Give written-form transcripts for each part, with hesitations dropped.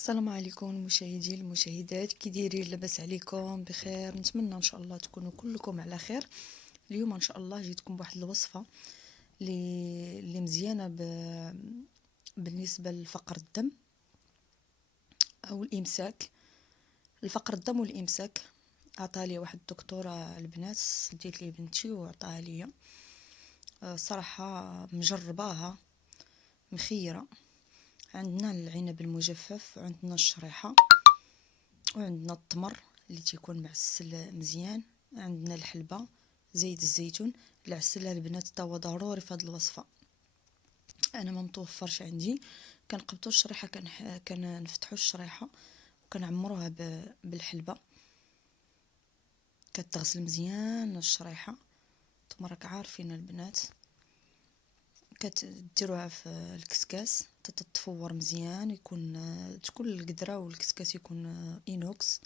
السلام عليكم المشاهدين المشاهدات، كي دايرين؟ لاباس عليكم؟ بخير؟ نتمنى ان شاء الله تكونوا كلكم على خير. اليوم ان شاء الله جيتكم بواحد الوصفه اللي مزيانه بالنسبه لفقر الدم او الامساك. الفقر الدم والامساك عطاها لي واحد الدكتوره البنات، ديت لي بنتي وعطاها لي. صراحه مجرباها مخيره. عندنا العنب المجفف، وعندنا الشريحه، وعندنا التمر اللي تيكون معسل مزيان، عندنا الحلبة، زيت الزيتون. العسل البنات تا هو ضروري في هذه الوصفه. انا ما متوفرش عندي، كنقبطوا الشريحه، كنفتحوا الشريحه وكنعمروها بالحلبة. كتغسل مزيان الشريحه، نتوما راك عارفين البنات. كتديروها في الكسكاس تتفور مزيان، تكون القدره والكسكاس يكون اينوكس.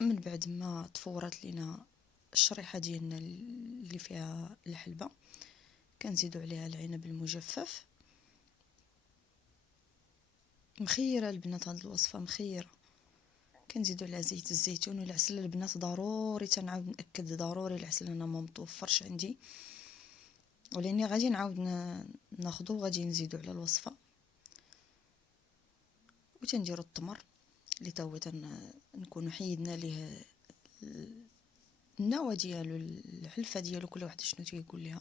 من بعد ما تفورت لينا الشريحه ديالنا اللي فيها الحلبة، كنزيدوا عليها العنب المجفف. مخيره البنات، هاد الوصفه مخيره. كنزيدوا عليها زيت الزيتون والعسل البنات ضروري. تنعاود ناكد ضروري العسل، انا ما متوفرش عندي، ولاني غادي نعاود ناخذو غادي نزيدو على الوصفه. وتنديروا التمر اللي تا هو نكونوا حيدنا ليه النوى ديالو، الحلفه ديالو، كل واحد شنو تيقول ليها.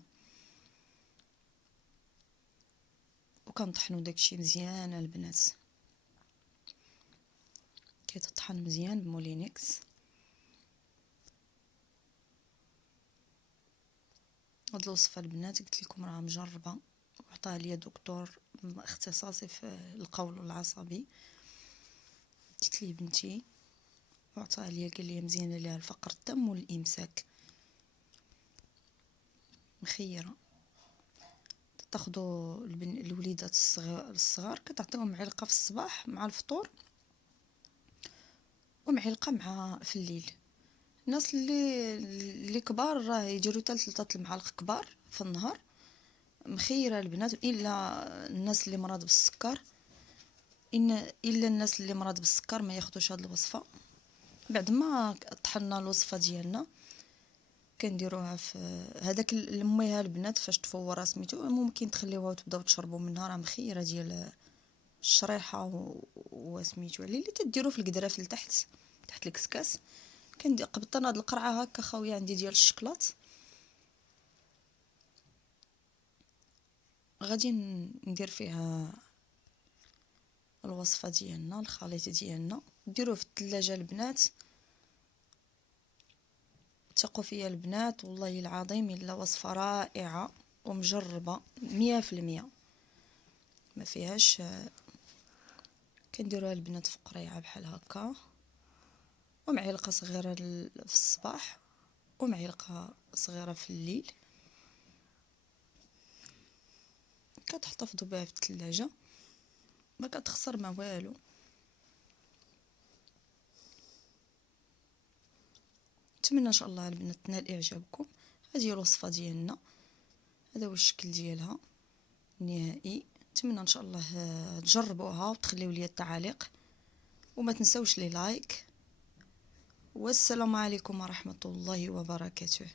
وكنطحنوا داكشي مزيان البنات، كيتطحن مزيان بمولينكس. هاد الوصفه البنات قلت لكم راه مجربه، وعطاها لي دكتور اختصاصي في القول العصبي، ديت لي بنتي وعطاها لي، قال لي مزيانه ليها الفقر الدم والامساك. مخيره. تاخذوا الوليدات الصغار كتعطيهم معلقه في الصباح مع الفطور، ومعلقه مع في الليل. الناس اللي كبار راه يديروا حتى 3 المعالق كبار في النهار. مخيره البنات. الا الناس اللي مرض بالسكر، الا الناس اللي مرض بالسكر ما ياخذوش هذه الوصفه. بعد ما طحنا الوصفه ديالنا كنديروها في هذاك الميها البنات، فاش تفور سميتو ممكن تخليوها وتبداو تشربوا منها. راه مخيره ديال الشريحه وسميتو اللي تديروا في القدره لتحت، تحت الكسكاس. كندير قبطنا هاد القرعه هكا خاويه عندي ديال الشكلاط. غادي ندير فيها الوصفه ديالنا، الخليط ديالنا. ديروه في الثلاجه البنات. ثقوا فيا البنات والله العظيم الا وصفه رائعه ومجربه 100%، ما فيهاش. كنديروها البنات في قريعه بحال هكا، ومعلقه صغيره في الصباح، ومعلقه صغيره في الليل. كتحتفظوا بها في الثلاجه، ما كتخسر ما والو. نتمنى ان شاء الله البنات تنال اعجابكم. هذه هي الوصفه ديالنا، هذا هو الشكل ديالها النهائي. نتمنى ان شاء الله تجربوها وتخليو لي التعاليق، وما تنسوش لي لايك. والسلام عليكم ورحمه الله وبركاته.